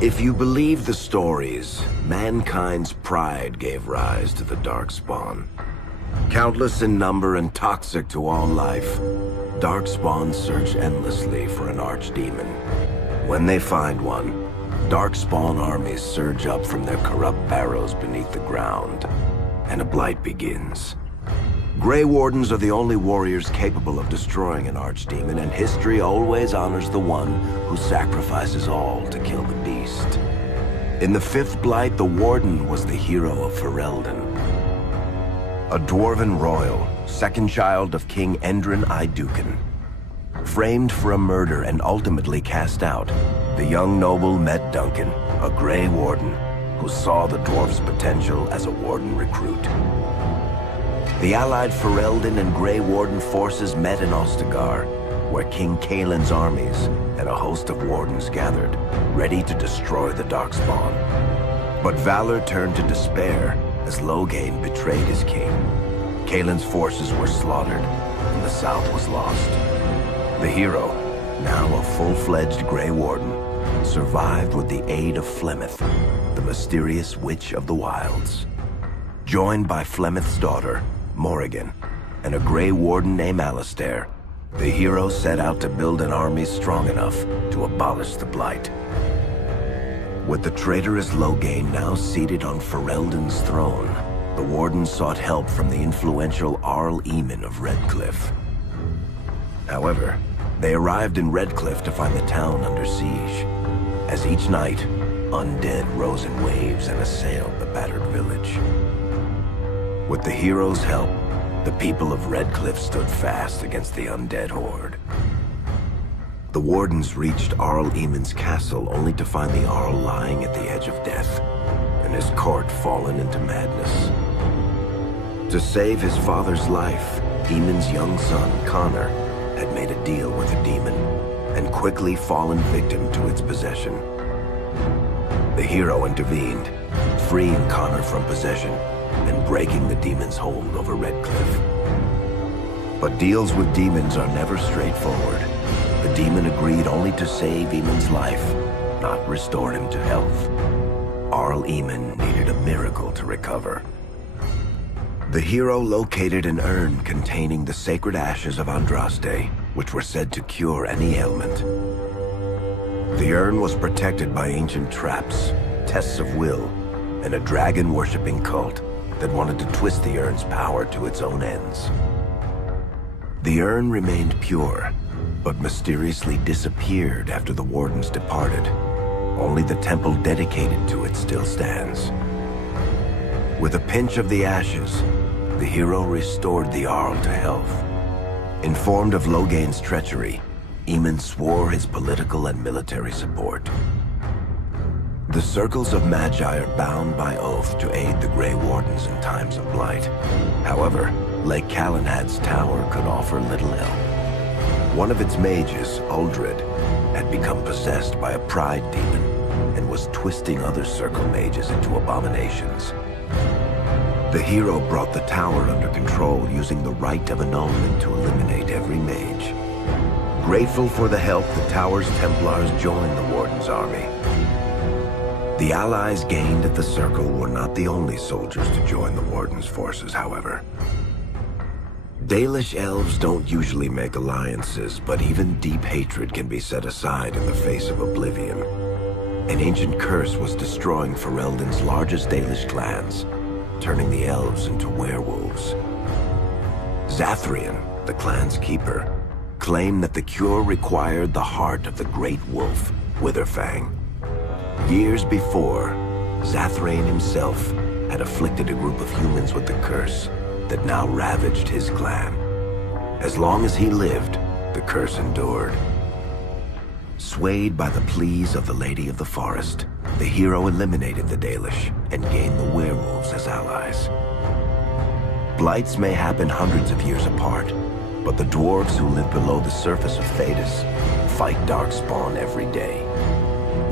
If you believe the stories, mankind's pride gave rise to the Darkspawn. Countless in number and toxic to all life, Darkspawn search endlessly for an archdemon. When they find one, Darkspawn armies surge up from their corrupt barrows beneath the ground, and a blight begins. Grey Wardens are the only warriors capable of destroying an archdemon, and history always honors the one who sacrifices all to kill the beast. In the fifth blight, the Warden was the hero of Ferelden. A dwarven royal, second child of King Endrin Iduken. Framed for a murder and ultimately cast out, the young noble met Duncan, a Grey Warden, who saw the dwarf's potential as a Warden recruit. The allied Ferelden and Grey Warden forces met in Ostagar, where King Kaelin's armies and a host of Wardens gathered, ready to destroy the Darkspawn. But valor turned to despair as Loghain betrayed his king. Kaelin's forces were slaughtered, and the south was lost. The hero, now a full-fledged Grey Warden, survived with the aid of Flemeth, the mysterious witch of the wilds. Joined by Flemeth's daughter, Morrigan, and a Grey Warden named Alistair, the hero set out to build an army strong enough to abolish the Blight. With the traitorous Loghain now seated on Ferelden's throne, the Warden sought help from the influential Arl Eamon of Redcliffe. However, they arrived in Redcliffe to find the town under siege. As each night, undead rose in waves and assailed the battered village. With the hero's help, the people of Redcliffe stood fast against the undead horde. The Wardens reached Arl Eamon's castle only to find the Arl lying at the edge of death, and his court fallen into madness. To save his father's life, Eamon's young son, Connor, had made a deal with a demon, and quickly fallen victim to its possession. The hero intervened, freeing Connor from possession, and breaking the demon's hold over Redcliffe. But deals with demons are never straightforward. The demon agreed only to save Eamon's life, not restore him to health. Arl Eamon needed a miracle to recover. The hero located an urn containing the sacred ashes of Andraste, which were said to cure any ailment. The urn was protected by ancient traps, tests of will, and a dragon-worshipping cult that wanted to twist the urn's power to its own ends. The urn remained pure, but mysteriously disappeared after the Wardens departed. Only the temple dedicated to it still stands. With a pinch of the ashes, the hero restored the Arl to health. Informed of Loghain's treachery, Eamon swore his political and military support. The circles of Magi are bound by oath to aid the Grey Wardens in times of blight. However, Lake Calenhad's tower could offer little help. One of its mages, Uldred, had become possessed by a pride demon and was twisting other circle mages into abominations. The hero brought the tower under control using the right of annulment to eliminate every mage. Grateful for the help, the tower's Templars joined the Warden's army. The allies gained at the Circle were not the only soldiers to join the Warden's forces, however. Dalish elves don't usually make alliances, but even deep hatred can be set aside in the face of oblivion. An ancient curse was destroying Ferelden's largest Dalish clans, turning the elves into werewolves. Zathrian, the clan's keeper, claimed that the cure required the heart of the great wolf, Witherfang. Years before, Zathrian himself had afflicted a group of humans with the curse that now ravaged his clan. As long as he lived, the curse endured. Swayed by the pleas of the Lady of the Forest, the hero eliminated the Dalish and gained the werewolves as allies. Blights may happen hundreds of years apart, but the dwarves who live below the surface of Thedas fight Darkspawn every day.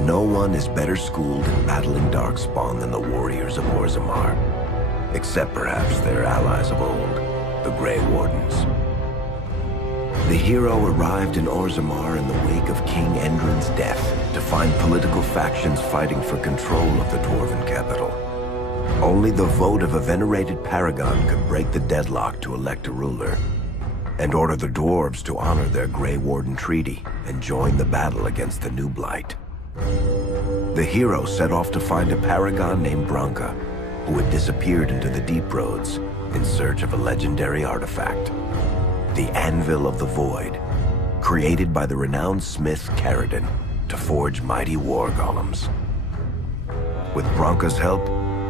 No one is better schooled in battling Darkspawn than the warriors of Orzammar, except perhaps their allies of old, the Grey Wardens. The hero arrived in Orzammar in the wake of King Endrin's death to find political factions fighting for control of the Dwarven capital. Only the vote of a venerated paragon could break the deadlock to elect a ruler, and order the dwarves to honor their Grey Warden treaty and join the battle against the new blight. The hero set off to find a paragon named Branka, who had disappeared into the Deep Roads in search of a legendary artifact, the Anvil of the Void, created by the renowned smith Caradon to forge mighty war golems. With Branka's help,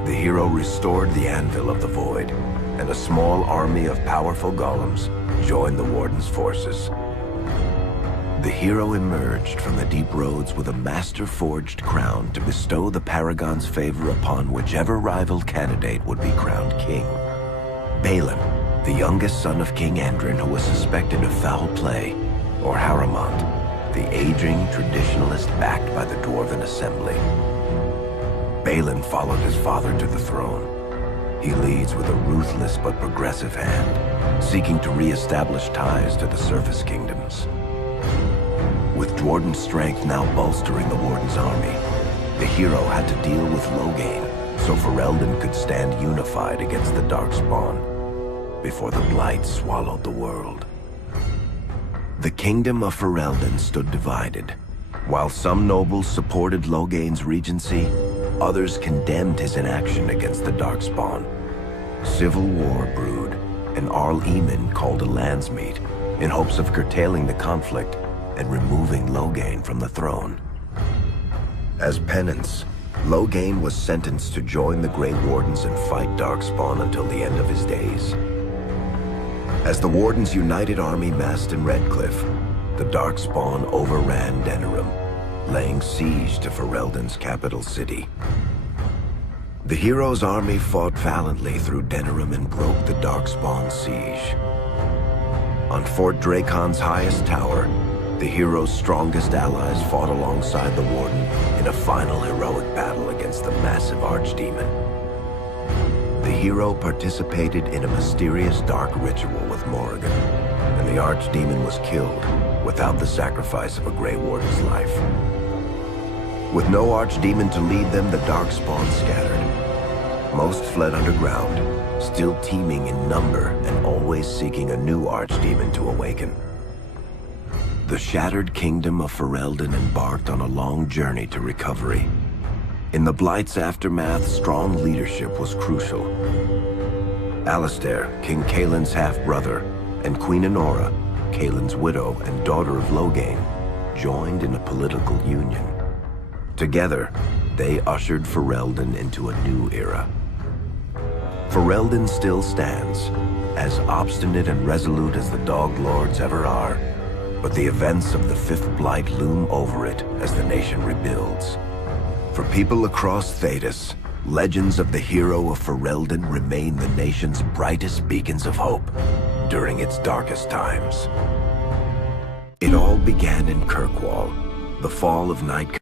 the hero restored the Anvil of the Void, and a small army of powerful golems joined the Warden's forces. The hero emerged from the Deep Roads with a master-forged crown to bestow the Paragon's favor upon whichever rival candidate would be crowned king. Balin, the youngest son of King Endrin who was suspected of foul play, or Haramont, the aging traditionalist backed by the Dwarven Assembly. Balin followed his father to the throne. He leads with a ruthless but progressive hand, seeking to re-establish ties to the surface kingdoms. With Jordan's strength now bolstering the Warden's army, the hero had to deal with Loghain so Ferelden could stand unified against the Darkspawn before the Blight swallowed the world. The kingdom of Ferelden stood divided. While some nobles supported Loghain's regency, others condemned his inaction against the Darkspawn. Civil war brewed, and Arl Eamon called a landsmeet in hopes of curtailing the conflict and removing Loghain from the throne. As penance, Loghain was sentenced to join the Grey Wardens and fight Darkspawn until the end of his days. As the Warden's united army massed in Redcliffe, the Darkspawn overran Denerim, laying siege to Ferelden's capital city. The hero's army fought valiantly through Denerim and broke the Darkspawn's siege. On Fort Dracon's highest tower, the hero's strongest allies fought alongside the Warden in a final heroic battle against the massive Archdemon. The hero participated in a mysterious dark ritual with Morrigan, and the Archdemon was killed without the sacrifice of a Grey Warden's life. With no Archdemon to lead them, the Darkspawn scattered. Most fled underground, still teeming in number and always seeking a new Archdemon to awaken. The shattered kingdom of Ferelden embarked on a long journey to recovery. In the Blight's aftermath, strong leadership was crucial. Alistair, King Caelin's half-brother, and Queen Enora, Caelin's widow and daughter of Loghain, joined in a political union. Together, they ushered Ferelden into a new era. Ferelden still stands, as obstinate and resolute as the Dog Lords ever are, but the events of the Fifth Blight loom over it as the nation rebuilds. For people across Thedas, legends of the hero of Ferelden remain the nation's brightest beacons of hope during its darkest times. It all began in Kirkwall, the fall of Night